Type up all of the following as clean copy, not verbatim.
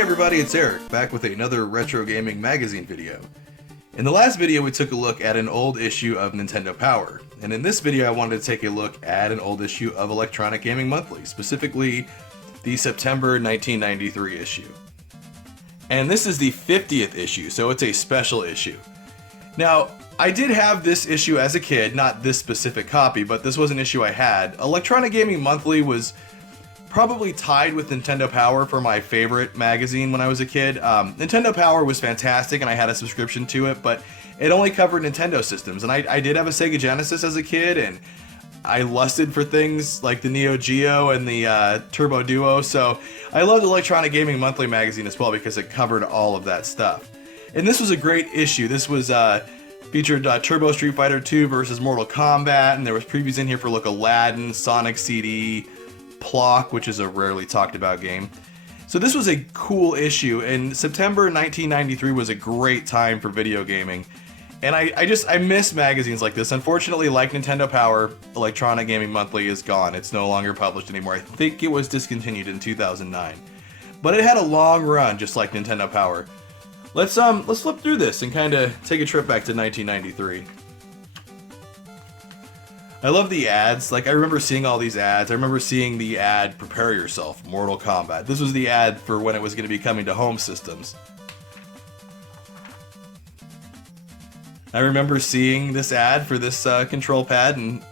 Hey everybody, it's Eric, back with another Retro Gaming Magazine video. In the last video we took a look at an old issue of Nintendo Power, and in this video I wanted to take a look at an old issue of Electronic Gaming Monthly, specifically the September 1993 issue. And this is the 50th issue, so it's a special issue. Now, I did have this issue as a kid, not this specific copy, but this was an issue I had. Electronic Gaming Monthly was probably tied with Nintendo Power for my favorite magazine when I was a kid. Nintendo Power was fantastic and I had a subscription to it, but it only covered Nintendo systems. And I did have a Sega Genesis as a kid, and I lusted for things like the Neo Geo and the Turbo Duo, so I loved Electronic Gaming Monthly magazine as well because it covered all of that stuff. And this was a great issue. This was featured Turbo Street Fighter 2 versus Mortal Kombat, and there was previews in here for like Aladdin, Sonic CD, Plock, which is a rarely talked about game. So this was a cool issue, and September 1993 was a great time for video gaming. And I miss magazines like this. Unfortunately, like Nintendo Power, Electronic Gaming Monthly is gone. It's no longer published anymore. I think it was discontinued in 2009. But it had a long run, just like Nintendo Power. Let's flip through this and kind of take a trip back to 1993. I love the ads. Like, I remember seeing all these ads. I remember seeing the ad, Prepare Yourself, Mortal Kombat. This was the ad for when it was going to be coming to home systems. I remember seeing this ad for this control pad and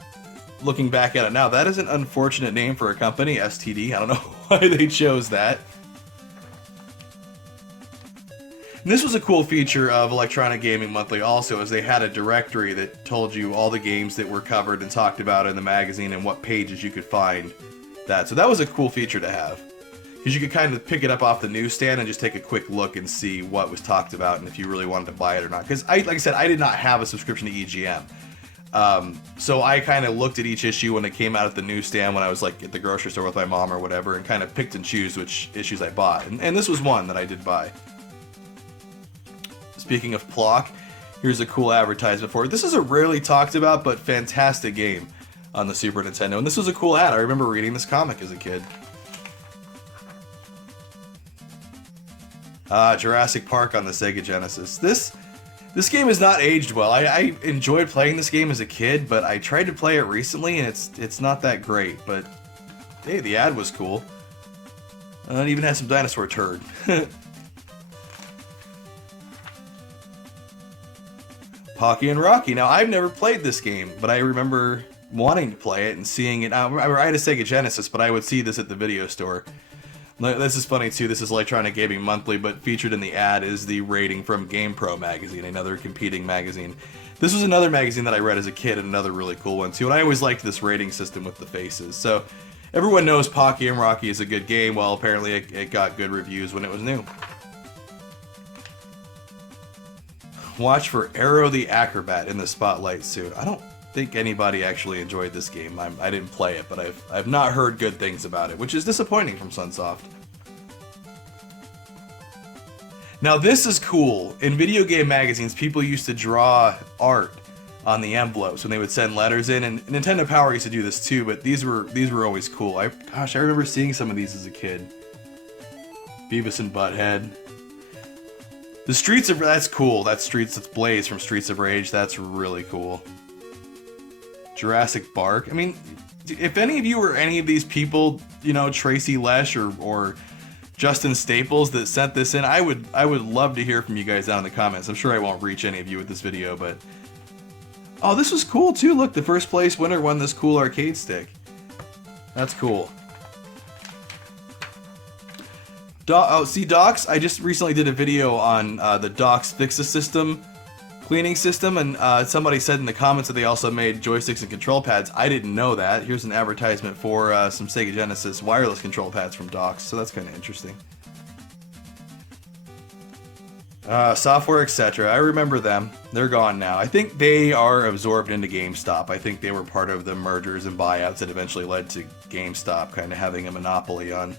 looking back at it now. That is an unfortunate name for a company, STD. I don't know why they chose that. And this was a cool feature of Electronic Gaming Monthly also, as they had a directory that told you all the games that were covered and talked about in the magazine and what pages you could find that. So that was a cool feature to have, because you could kind of pick it up off the newsstand and just take a quick look and see what was talked about and if you really wanted to buy it or not. Because like I said, I did not have a subscription to EGM. So I kind of looked at each issue when it came out at the newsstand when I was like at the grocery store with my mom or whatever, and kind of picked and choose which issues I bought. And this was one that I did buy. Speaking of Plock, here's a cool advertisement for it. This is a rarely talked about but fantastic game on the Super Nintendo, and this was a cool ad. I remember reading this comic as a kid. Jurassic Park on the Sega Genesis. This game has not aged well. I enjoyed playing this game as a kid, but I tried to play it recently and it's not that great. But hey, the ad was cool. It even had some dinosaur turd. Pocky and Rocky. Now, I've never played this game, but I remember wanting to play it and seeing it. I had a Sega Genesis, but I would see this at the video store. This is funny too. This is Electronic Gaming Monthly, but featured in the ad is the rating from GamePro magazine, another competing magazine. This was another magazine that I read as a kid, and another really cool one too. And I always liked this rating system with the faces. So everyone knows Pocky and Rocky is a good game. Well, apparently it got good reviews when it was new. Watch for Arrow the Acrobat in the Spotlight suit. I don't think anybody actually enjoyed this game. I didn't play it, but I've not heard good things about it, which is disappointing from Sunsoft. Now this is cool. In video game magazines, people used to draw art on the envelopes when they would send letters in, and Nintendo Power used to do this too, but these were always cool. I remember seeing some of these as a kid. Beavis and Butthead. The Streets of... That's cool. That's Blaze from Streets of Rage. That's really cool. Jurassic Bark. I mean, if any of you or any of these people, you know, Tracy Lesh or Justin Staples that sent this in, I would love to hear from you guys down in the comments. I'm sure I won't reach any of you with this video, but... Oh, this was cool too. Look, the first place winner won this cool arcade stick. That's cool. See, Docs, I just recently did a video on the Docs Fix-A-System cleaning system, and somebody said in the comments that they also made joysticks and control pads. I didn't know that. Here's an advertisement for some Sega Genesis wireless control pads from Docs, so that's kind of interesting. Software, etc. I remember them. They're gone now. I think they are absorbed into GameStop. I think they were part of the mergers and buyouts that eventually led to GameStop kind of having a monopoly on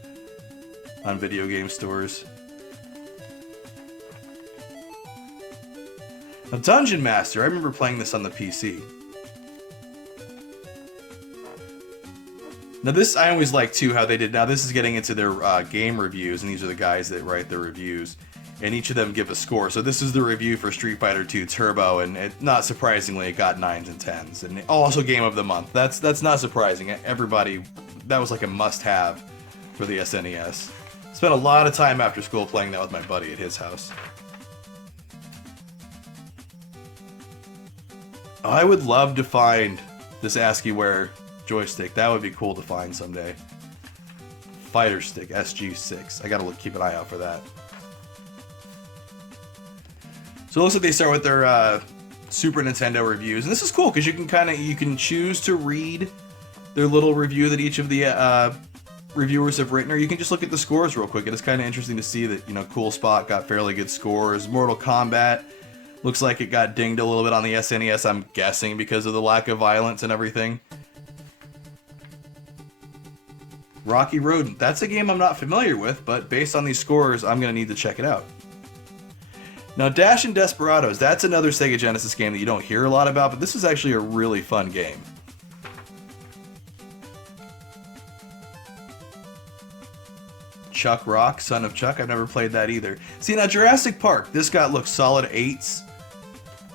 video game stores. Now, Dungeon Master, I remember playing this on the PC. Now this, I always like too how they did. Now this is getting into their game reviews, and these are the guys that write their reviews, and each of them give a score. So this is the review for Street Fighter 2 Turbo, and not surprisingly, it got 9s and 10s, and also Game of the Month. That's not surprising. Everybody, that was like a must-have for the SNES. Spent a lot of time after school playing that with my buddy at his house. I would love to find this ASCII-ware joystick. That would be cool to find someday. Fighter Stick SG6. I gotta keep an eye out for that. So it looks like they start with their Super Nintendo reviews, and this is cool because you can choose to read their little review that each of the reviewers have written, or you can just look at the scores real quick. And it's kind of interesting to see that, you know, Cool Spot got fairly good scores. Mortal Kombat looks like it got dinged a little bit on the SNES, I'm guessing because of the lack of violence and everything. Rocky Road, that's a game I'm not familiar with, but based on these scores, I'm going to need to check it out. Now, Dash and Desperados, that's another Sega Genesis game that you don't hear a lot about, but this is actually a really fun game. Chuck Rock, Son of Chuck, I've never played that either. See, now Jurassic Park, this looks solid 8s,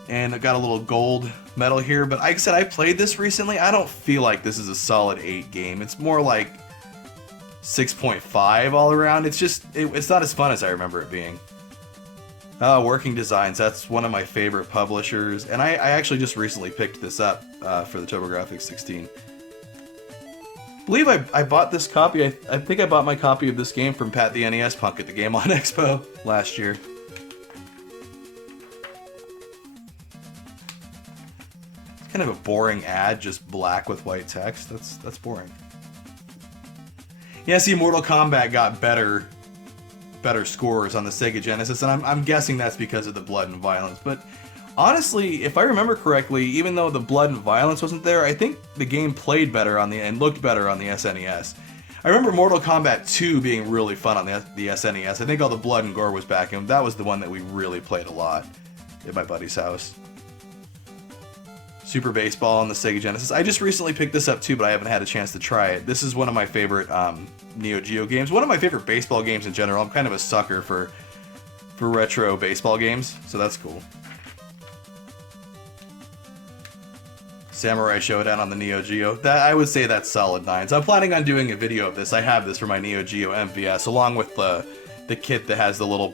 and it got a little gold medal here, but like I said, I played this recently. I don't feel like this is a solid 8 game. It's more like 6.5 all around. It's just, it's not as fun as I remember it being. Working Designs, that's one of my favorite publishers, and I actually just recently picked this up for the TurboGrafx 16. I believe I bought this copy, I think I bought my copy of this game from Pat the NES Punk at the Game On Expo last year. It's kind of a boring ad, just black with white text. That's boring. Yeah, see, Mortal Kombat got better scores on the Sega Genesis, and I'm guessing that's because of the blood and violence. But honestly, if I remember correctly, even though the blood and violence wasn't there, I think the game played better and looked better on the SNES. I remember Mortal Kombat 2 being really fun on the SNES. I think all the blood and gore was back, and that was the one that we really played a lot at my buddy's house. Super Baseball on the Sega Genesis. I just recently picked this up too, but I haven't had a chance to try it. This is one of my favorite Neo Geo games. One of my favorite baseball games in general. I'm kind of a sucker for retro baseball games, so that's cool. Samurai Showdown on the Neo Geo. I would say that's solid 9s. I'm planning on doing a video of this. I have this for my Neo Geo MVS, along with the kit that has the little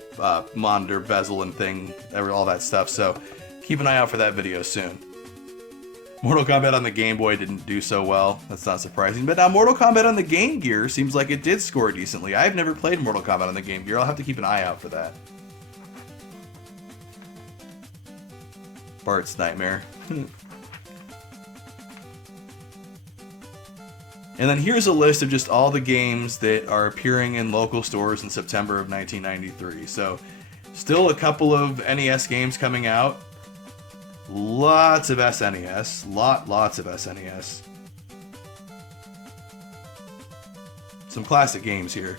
monitor bezel and thing, all that stuff. So keep an eye out for that video soon. Mortal Kombat on the Game Boy didn't do so well. That's not surprising. But now Mortal Kombat on the Game Gear seems like it did score decently. I've never played Mortal Kombat on the Game Gear. I'll have to keep an eye out for that. Bart's Nightmare. And then here's a list of just all the games that are appearing in local stores in September of 1993. So, still a couple of NES games coming out. Lots of SNES. Lots of SNES. Some classic games here.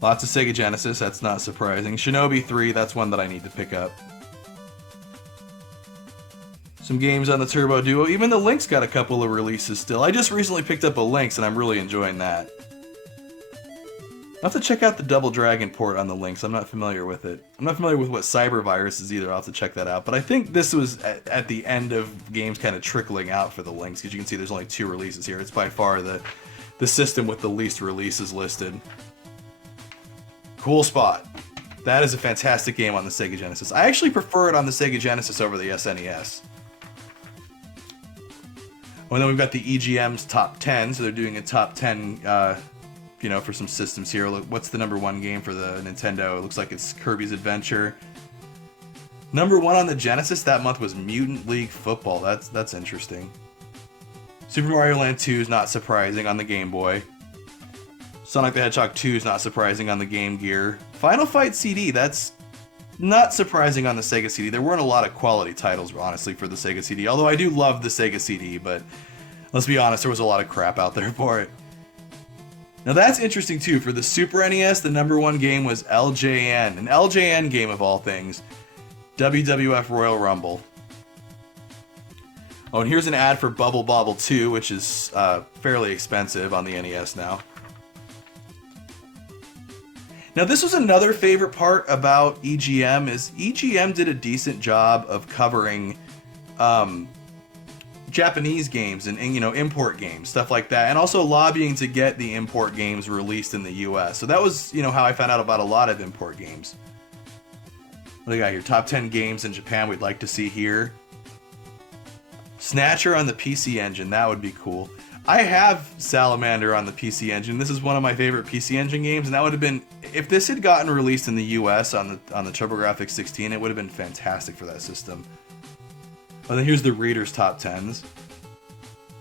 Lots of Sega Genesis, that's not surprising. Shinobi 3, that's one that I need to pick up. Some games on the Turbo Duo. Even the Lynx got a couple of releases still. I just recently picked up a Lynx and I'm really enjoying that. I'll have to check out the Double Dragon port on the Lynx. I'm not familiar with it. I'm not familiar with what Cyber Virus is either. I'll have to check that out. But I think this was at the end of games kind of trickling out for the Lynx, because you can see there's only 2 releases here. It's by far the system with the least releases listed. Cool Spot. That is a fantastic game on the Sega Genesis. I actually prefer it on the Sega Genesis over the SNES. Oh, and then we've got the EGM's top 10, so they're doing a top 10, for some systems here. Look, what's the number 1 game for the Nintendo? It looks like it's Kirby's Adventure. Number 1 on the Genesis that month was Mutant League Football. That's interesting. Super Mario Land 2 is not surprising on the Game Boy. Sonic the Hedgehog 2 is not surprising on the Game Gear. Final Fight CD, that's not surprising on the Sega CD. There weren't a lot of quality titles, honestly, for the Sega CD. Although I do love the Sega CD, but let's be honest, there was a lot of crap out there for it. Now that's interesting too. For the Super NES, the number 1 game was LJN. An LJN game of all things. WWF Royal Rumble. Oh, and here's an ad for Bubble Bobble 2, which is fairly expensive on the NES now. Now, this was another favorite part about EGM, is EGM did a decent job of covering Japanese games and you know, import games, stuff like that, and also lobbying to get the import games released in the US. So that was, you know, how I found out about a lot of import games. What do we got here? Top 10 games in Japan we'd like to see here. Snatcher on the PC Engine, that would be cool. I have Salamander on the PC Engine. This is one of my favorite PC Engine games, and that would have been, if this had gotten released in the US on the TurboGrafx 16, it would have been fantastic for that system. And then here's the Reader's Top 10s.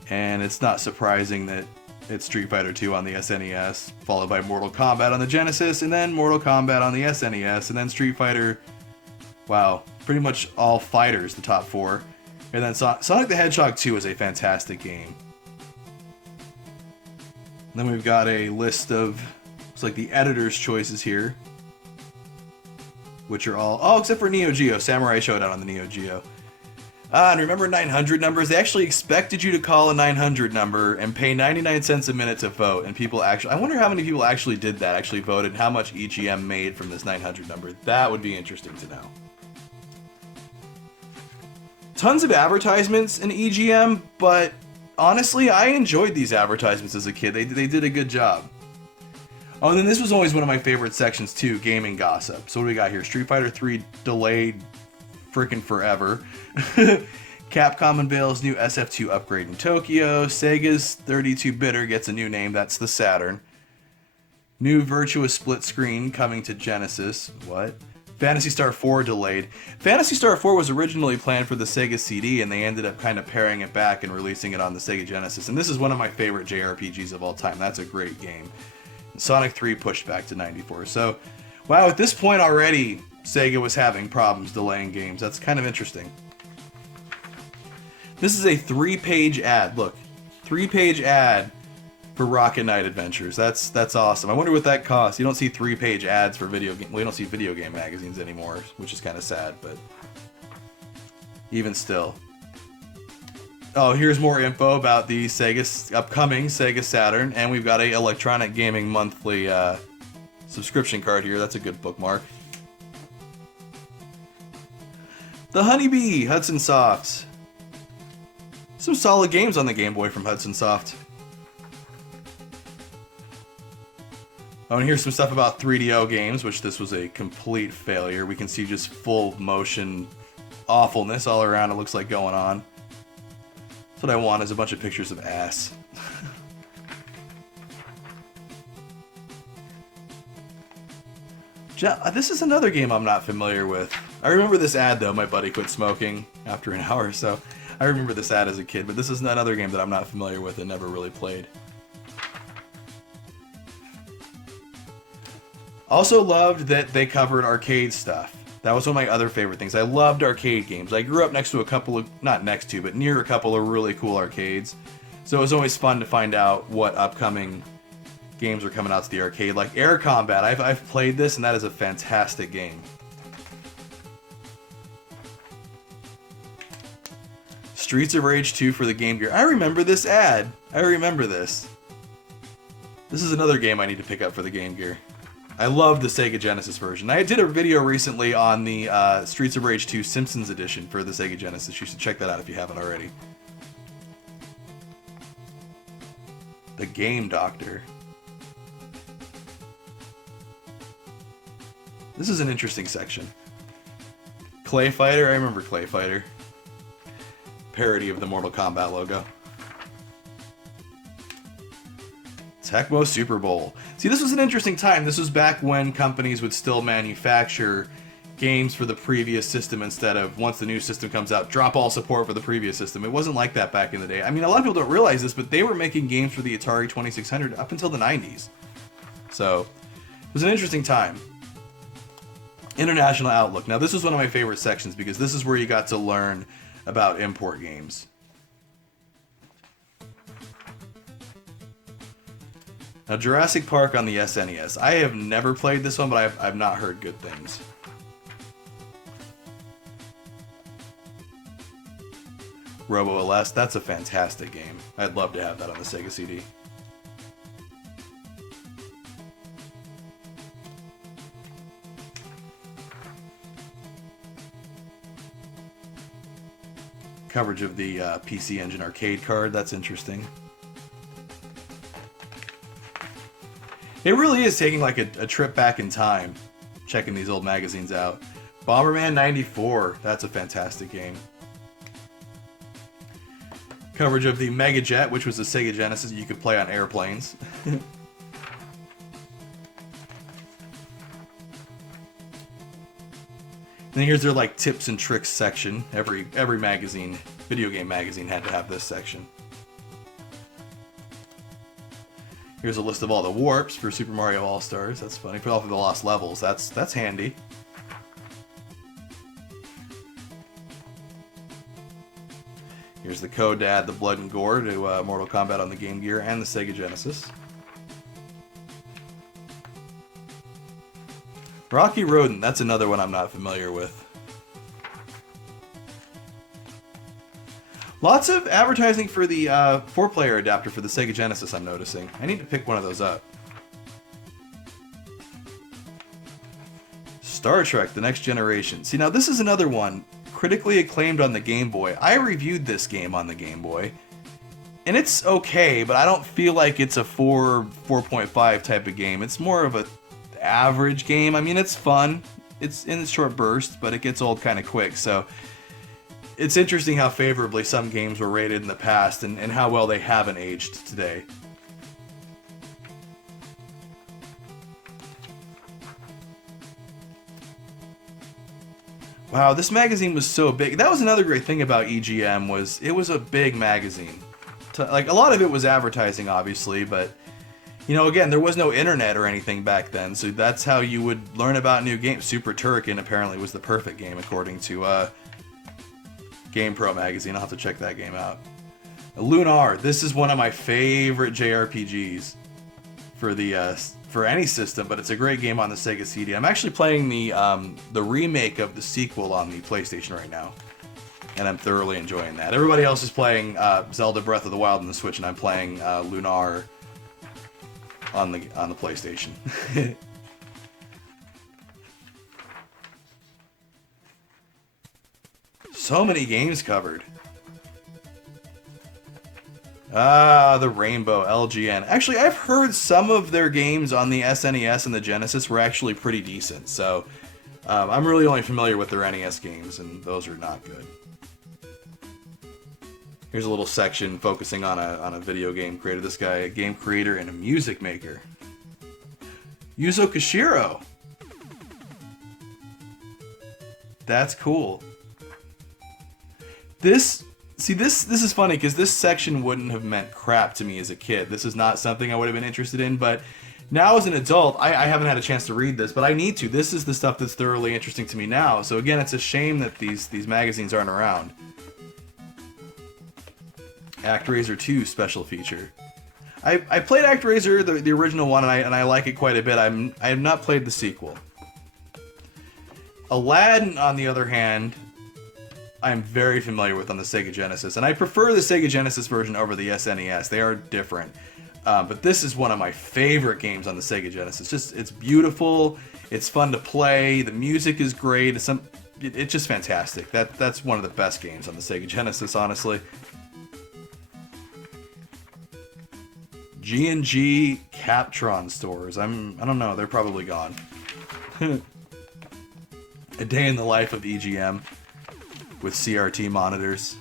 And it's not surprising that it's Street Fighter 2 on the SNES, followed by Mortal Kombat on the Genesis, and then Mortal Kombat on the SNES, and then Street Fighter, wow, pretty much all fighters, the top 4. And then Sonic the Hedgehog 2 is a fantastic game. And then we've got a list of, it's like the editor's choices here, which are all, oh, except for Neo Geo, Samurai Showdown on the Neo Geo. And remember 900 numbers? They actually expected you to call a 900 number and pay 99 cents a minute to vote, and people actually, I wonder how many people actually did that, actually voted, how much EGM made from this 900 number. That would be interesting to know. Tons of advertisements in EGM, but honestly, I enjoyed these advertisements as a kid. They did a good job. Oh, and then this was always one of my favorite sections too, gaming gossip. So what do we got here? Street Fighter 3 delayed freaking forever. Capcom unveils new SF2 upgrade in Tokyo. Sega's 32-bitter gets a new name, that's the Saturn. New Virtua split screen coming to Genesis. What? Phantasy Star 4 delayed. Phantasy Star 4 was originally planned for the Sega CD, and they ended up kind of paring it back and releasing it on the Sega Genesis. And this is one of my favorite JRPGs of all time. That's a great game. And Sonic 3 pushed back to 94. So, wow, at this point already, Sega was having problems delaying games. That's kind of interesting. This is a 3-page ad. Look, 3-page ad for Rocket Knight Adventures. That's awesome. I wonder what that costs. You don't see 3-page ads for video game. Well, you don't see video game magazines anymore, which is kind of sad, but even still. Oh, here's more info about the upcoming Sega Saturn, and we've got a Electronic Gaming Monthly subscription card here. That's a good bookmark. The Honeybee, Hudson Soft. Some solid games on the Game Boy from Hudson Soft. Oh, and here's some stuff about 3DO games, which this was a complete failure. We can see just full motion awfulness all around, it looks like, going on. That's what I want, is a bunch of pictures of ass. This is another game I'm not familiar with. I remember this ad, though. My buddy quit smoking after an hour, so I remember this ad as a kid, but this is another game that I'm not familiar with and never really played. Also loved that they covered arcade stuff. That was one of my other favorite things. I loved arcade games. I grew up next to a couple of, not next to, but near a couple of really cool arcades. So it was always fun to find out what upcoming games were coming out to the arcade. Like Air Combat, I've played this, and that is a fantastic game. Streets of Rage 2 for the Game Gear. I remember this ad. I remember this. This is another game I need to pick up for the Game Gear. I love the Sega Genesis version. I did a video recently on the Streets of Rage 2 Simpsons edition for the Sega Genesis. You should check that out if you haven't already. The Game Doctor. This is an interesting section. Clay Fighter, I remember Clay Fighter. Parody of the Mortal Kombat logo. Tecmo Super Bowl. See, this was an interesting time. This was back when companies would still manufacture games for the previous system instead of, once the new system comes out, drop all support for the previous system. It wasn't like that back in the day. I mean, a lot of people don't realize this, but they were making games for the Atari 2600 up until the 90s. So, it was an interesting time. International Outlook. Now, this was one of my favorite sections because this is where you got to learn about import games. Now, Jurassic Park on the SNES. I have never played this one, but I've not heard good things. Robo LS, that's a fantastic game. I'd love to have that on the Sega CD. Coverage of the PC Engine arcade card, that's interesting. It really is taking like a trip back in time, checking these old magazines out. Bomberman 94, that's a fantastic game. Coverage of the Mega Jet, which was a Sega Genesis you could play on airplanes. And here's their like tips and tricks section. Every magazine, video game magazine, had to have this section. Here's a list of all the warps for Super Mario All-Stars. That's funny. For all of the lost levels. That's handy. Here's the code to add the blood and gore to Mortal Kombat on the Game Gear and the Sega Genesis. Rocky Rodent, that's another one I'm not familiar with. Lots of advertising for the 4-player adapter for the Sega Genesis, I'm noticing. I need to pick one of those up. Star Trek: The Next Generation. See, now this is another one critically acclaimed on the Game Boy. I reviewed this game on the Game Boy, and it's okay, but I don't feel like it's a 4.5 type of game. It's more of a average game. I mean, it's fun. It's in short bursts, but it gets old kind of quick, so it's interesting how favorably some games were rated in the past and how well they haven't aged today. Wow, this magazine was so big. That was another great thing about EGM, was it was a big magazine. Like, a lot of it was advertising, obviously, but you know, again, there was no internet or anything back then, so that's how you would learn about new games. Super Turrican apparently was the perfect game, according to GamePro magazine. I'll have to check that game out. Lunar. This is one of my favorite JRPGs for any system, but it's a great game on the Sega CD. I'm actually playing the remake of the sequel on the PlayStation right now, and I'm thoroughly enjoying that. Everybody else is playing Zelda Breath of the Wild on the Switch, and I'm playing Lunar on the PlayStation. So many games covered. Ah, the Rainbow, LGN. Actually, I've heard some of their games on the SNES and the Genesis were actually pretty decent, so I'm really only familiar with their NES games, and those are not good. Here's a little section focusing on a video game creator. This guy, a game creator and a music maker. Yuzo Koshiro. That's cool. This is funny because this section wouldn't have meant crap to me as a kid. This is not something I would have been interested in, but now as an adult, I haven't had a chance to read this, but I need to. This is the stuff that's thoroughly interesting to me now. So again, it's a shame that these magazines aren't around. ActRaiser 2 special feature. I played ActRaiser, the original one, and I like it quite a bit. I have not played the sequel. Aladdin, on the other hand, I'm very familiar with on the Sega Genesis, and I prefer the Sega Genesis version over the SNES. They are different, but this is one of my favorite games on the Sega Genesis. It's beautiful, it's fun to play, the music is great. It's just fantastic. That's one of the best games on the Sega Genesis, honestly. G&G Captron stores. I don't know. They're probably gone. A day in the life of EGM with CRT monitors.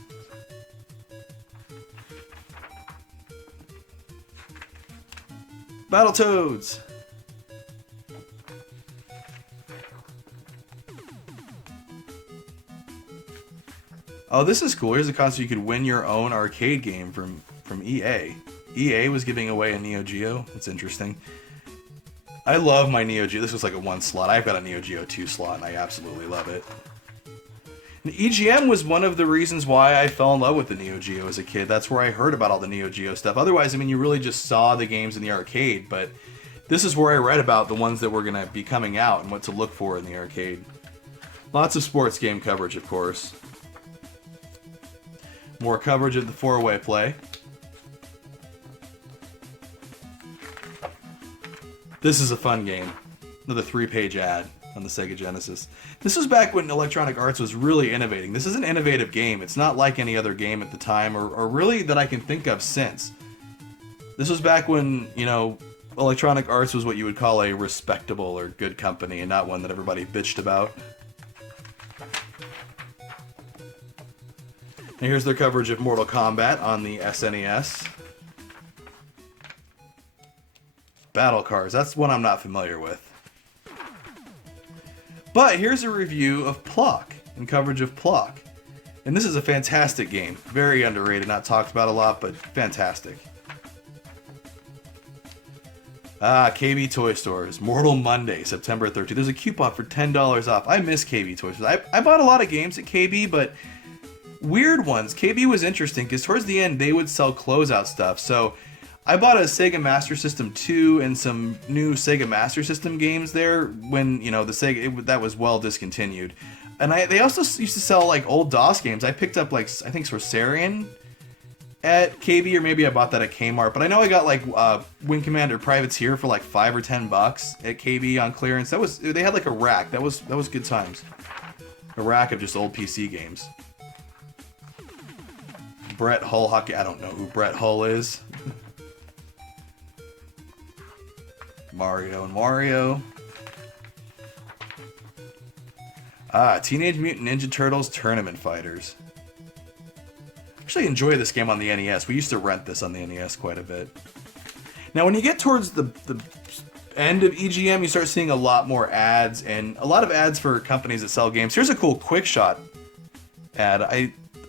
Battletoads. Oh, this is cool. Here's a console you could win your own arcade game from EA. EA was giving away a Neo Geo. That's interesting. I love my Neo Geo. This was like a 1 slot. I've got a Neo Geo 2 slot, and I absolutely love it. And EGM was one of the reasons why I fell in love with the Neo Geo as a kid. That's where I heard about all the Neo Geo stuff. Otherwise, I mean, you really just saw the games in the arcade, but this is where I read about the ones that were going to be coming out and what to look for in the arcade. Lots of sports game coverage, of course. More coverage of the four-way play. This is a fun game. Another 3-page ad on the Sega Genesis. This was back when Electronic Arts was really innovating. This is an innovative game. It's not like any other game at the time, or really that I can think of since. This was back when, you know, Electronic Arts was what you would call a respectable or good company, and not one that everybody bitched about. And here's their coverage of Mortal Kombat on the SNES. Battle Cars, that's one I'm not familiar with. But here's a review of Plock, and coverage of Plock. And this is a fantastic game. Very underrated, not talked about a lot, but fantastic. KB Toy Stores, Mortal Monday, September 13th. There's a coupon for $10 off. I miss KB Toy Stores. I bought a lot of games at KB, but weird ones. KB was interesting because towards the end they would sell closeout stuff. So I bought a Sega Master System 2 and some new Sega Master System games there when, you know, the Sega that was well discontinued. And they also used to sell like old DOS games. I picked up like I think Sorcerian at KB, or maybe I bought that at Kmart. But I know I got like Wing Commander Privateer for like $5 or $10 at KB on clearance. They had like a rack. That was good times. A rack of just old PC games. Brett Hull hockey. I don't know who Brett Hull is. Mario and Mario. Teenage Mutant Ninja Turtles Tournament Fighters. Actually enjoy this game on the NES. We used to rent this on the NES quite a bit. Now when you get towards the end of EGM, you start seeing a lot more ads, and a lot of ads for companies that sell games. Here's a cool Quick Shot ad.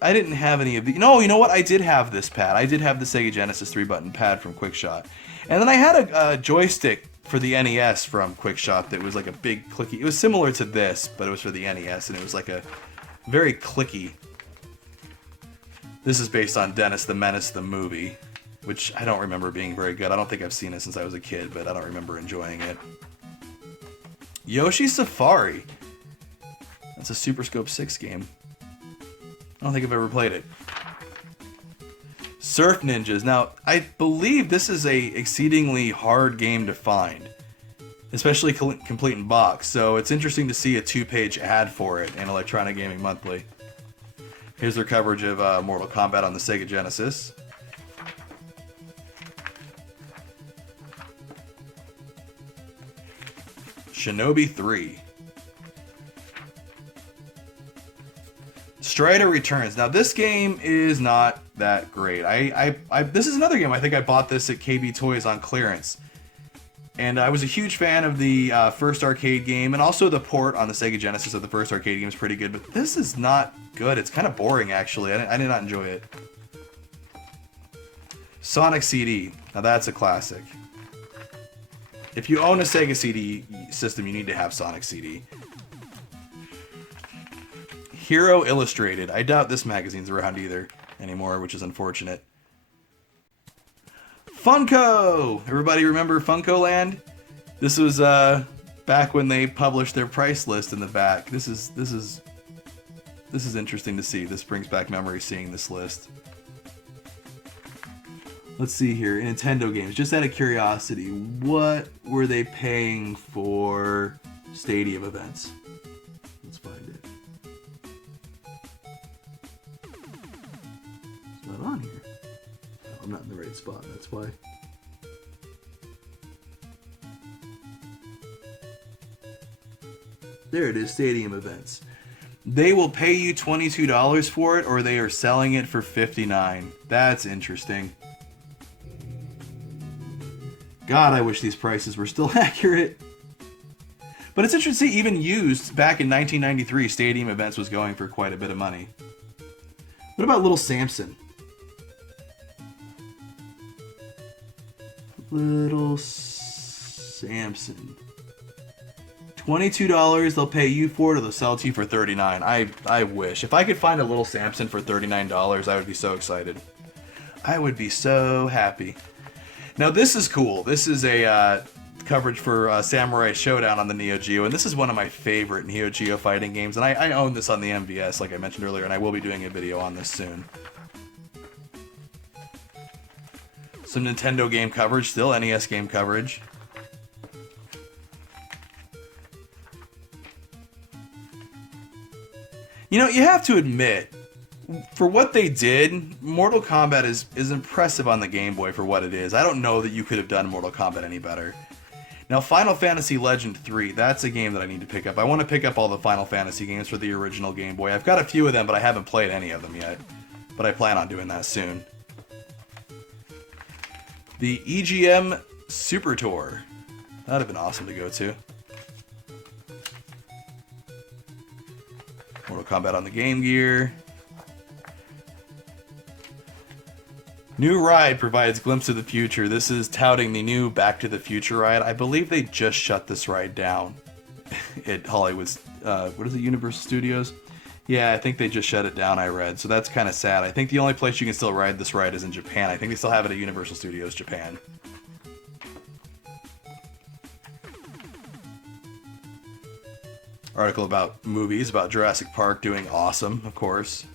I didn't have any of the... No, you know what? I did have this pad. I did have the Sega Genesis 3-button pad from Quick Shot. And then I had a joystick for the NES from Quick Shot that was like a big clicky... It was similar to this, but it was for the NES, and it was like a very clicky... This is based on Dennis the Menace, the movie, which I don't remember being very good. I don't think I've seen it since I was a kid, but I don't remember enjoying it. Yoshi Safari. That's a Super Scope 6 game. I don't think I've ever played it. Surf Ninjas. Now, I believe this is a exceedingly hard game to find, especially complete in box, so it's interesting to see a 2-page ad for it in Electronic Gaming Monthly. Here's their coverage of Mortal Kombat on the Sega Genesis. Shinobi 3. Strider Returns. Now this game is not that great. This is another game. I think I bought this at KB Toys on clearance. And I was a huge fan of the first arcade game, and also the port on the Sega Genesis of the first arcade game is pretty good, but this is not good. It's kind of boring, actually. I did not enjoy it. Sonic CD. Now that's a classic. If you own a Sega CD system, you need to have Sonic CD. Hero Illustrated. I doubt this magazine's around either anymore, which is unfortunate. Funko! Everybody remember Funko Land? This was back when they published their price list in the back. This is interesting to see. This brings back memories seeing this list. Let's see here. Nintendo games. Just out of curiosity, what were they paying for stadium events? Let's find it. It's not on here. I'm not in the right spot, that's why. There it is, stadium events. They will pay you $22 for it, or they are selling it for $59. That's interesting. God, I wish these prices were still accurate. But it's interesting to see, even used back in 1993, stadium events was going for quite a bit of money. What about Little Samson? Little Samson. $22 they'll pay you for it, or they'll sell it to you for $39. I wish. If I could find a Little Samson for $39, I would be so excited. I would be so happy. Now this is cool. This is a coverage for Samurai Showdown on the Neo Geo, and this is one of my favorite Neo Geo fighting games, and I own this on the MVS, like I mentioned earlier, and I will be doing a video on this soon. Some Nintendo game coverage still, NES game coverage. You know, you have to admit, for what they did, Mortal Kombat is impressive on the Game Boy for what it is. I don't know that you could have done Mortal Kombat any better. Now, Final Fantasy Legend 3, that's a game that I need to pick up. I want to pick up all the Final Fantasy games for the original Game Boy. I've got a few of them, but I haven't played any of them yet. But I plan on doing that soon. The EGM Super Tour. That'd have been awesome to go to. Mortal Kombat on the Game Gear. New ride provides glimpse of the future. This is touting the new Back to the Future ride. I believe they just shut this ride down at Hollywood's, what is it, Universal Studios? Yeah, I think they just shut it down, I read. So that's kind of sad. I think the only place you can still ride this ride is in Japan. I think they still have it at Universal Studios Japan. Article about movies, about Jurassic Park doing awesome, of course.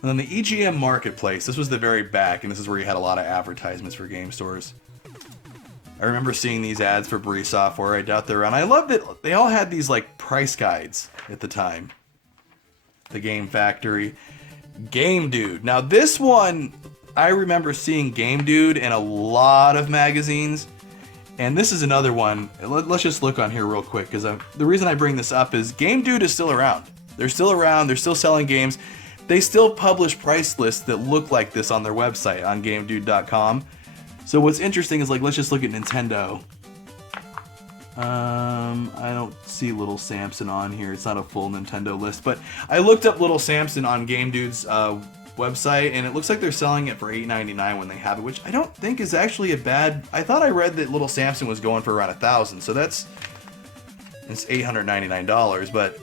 And then the EGM Marketplace, this was the very back, and this is where you had a lot of advertisements for game stores. I remember seeing these ads for Bree Software. I doubt they're around. I loved it. They all had these like price guides at the time. The Game Factory. Game Dude. Now this one, I remember seeing Game Dude in a lot of magazines. And this is another one. Let's just look on here real quick, because the reason I bring this up is Game Dude is still around. They're still around. They're still selling games. They still publish price lists that look like this on their website, on GameDude.com. So what's interesting is, like, let's just look at Nintendo. I don't see Little Samson on here. It's not a full Nintendo list, but I looked up Little Samson on GameDude's website, and it looks like they're selling it for $8.99 when they have it, which I don't think is actually a bad... I thought I read that Little Samson was going for around $1,000, so it's $899, but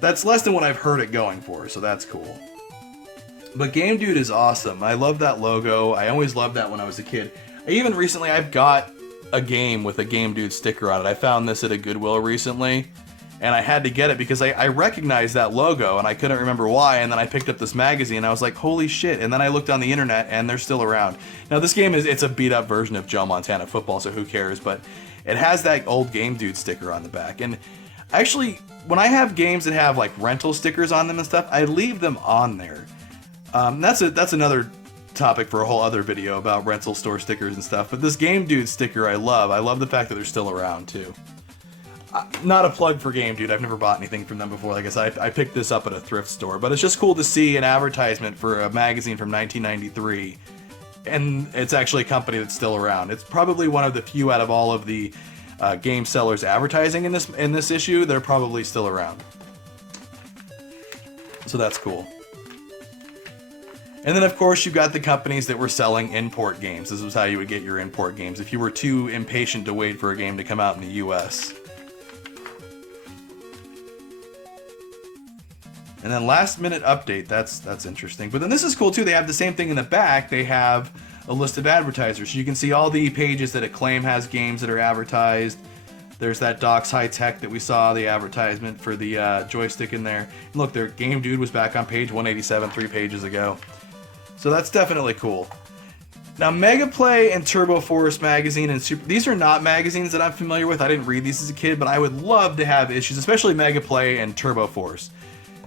that's less than what I've heard it going for, so that's cool. But Game Dude is awesome. I love that logo. I always loved that when I was a kid. Even recently, I've got a game with a Game Dude sticker on it. I found this at a Goodwill recently, and I had to get it because I recognized that logo, and I couldn't remember why, and then I picked up this magazine, and I was like, holy shit, and then I looked on the internet, and they're still around. Now, this game it's a beat-up version of Joe Montana Football, so who cares, but it has that old Game Dude sticker on the back, and actually, when I have games that have like rental stickers on them and stuff, I leave them on there. That's another topic for a whole other video about rental store stickers and stuff. But this Game Dude sticker I love. I love the fact that they're still around too. Not a plug for Game Dude. I've never bought anything from them before. Like I said, I picked this up at a thrift store. But it's just cool to see an advertisement for a magazine from 1993. And it's actually a company that's still around. It's probably one of the few out of all of the game sellers advertising in this issue. They're probably still around. So that's cool. And then, of course, you've got the companies that were selling import games. This was how you would get your import games if you were too impatient to wait for a game to come out in the US. And then last minute update, that's interesting. But then this is cool too. They have the same thing in the back. They have a list of advertisers. You can see all the pages that Acclaim has games that are advertised. There's that Docs High Tech that we saw, the advertisement for the joystick in there. And look, their Game Dude was back on page 187 3 pages ago. So that's definitely cool. Now, Mega Play and Turbo Force magazine and these are not magazines that I'm familiar with. I didn't read these as a kid, but I would love to have issues, especially Mega Play and Turbo Force.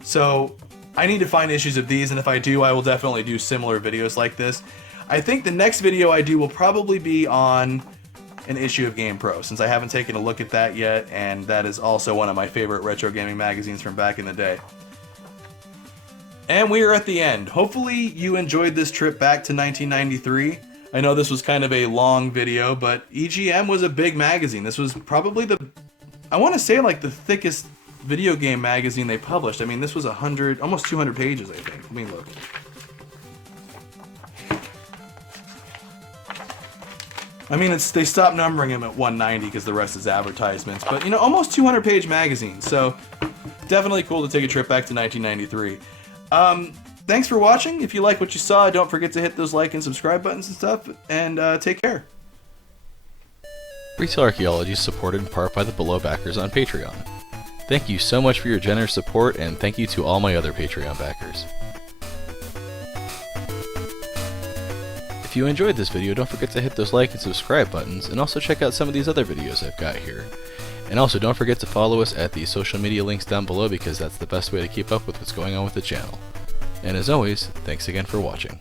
So I need to find issues of these, and if I do, I will definitely do similar videos like this. I think the next video I do will probably be on an issue of Game Pro, since I haven't taken a look at that yet, and that is also one of my favorite retro gaming magazines from back in the day. And we are at the end. Hopefully you enjoyed this trip back to 1993. I know this was kind of a long video, but EGM was a big magazine. This was probably I want to say like the thickest video game magazine they published. I mean, this was almost 200 pages, I think. Let me look. I mean, they stopped numbering them at 190 because the rest is advertisements. But, you know, almost 200-page magazine. So, definitely cool to take a trip back to 1993. Thanks for watching. If you like what you saw, don't forget to hit those like and subscribe buttons and stuff. And take care. Retail Archaeology is supported in part by the below backers on Patreon. Thank you so much for your generous support, and thank you to all my other Patreon backers. If you enjoyed this video, don't forget to hit those like and subscribe buttons, and also check out some of these other videos I've got here. And also don't forget to follow us at the social media links down below, because that's the best way to keep up with what's going on with the channel. And as always, thanks again for watching.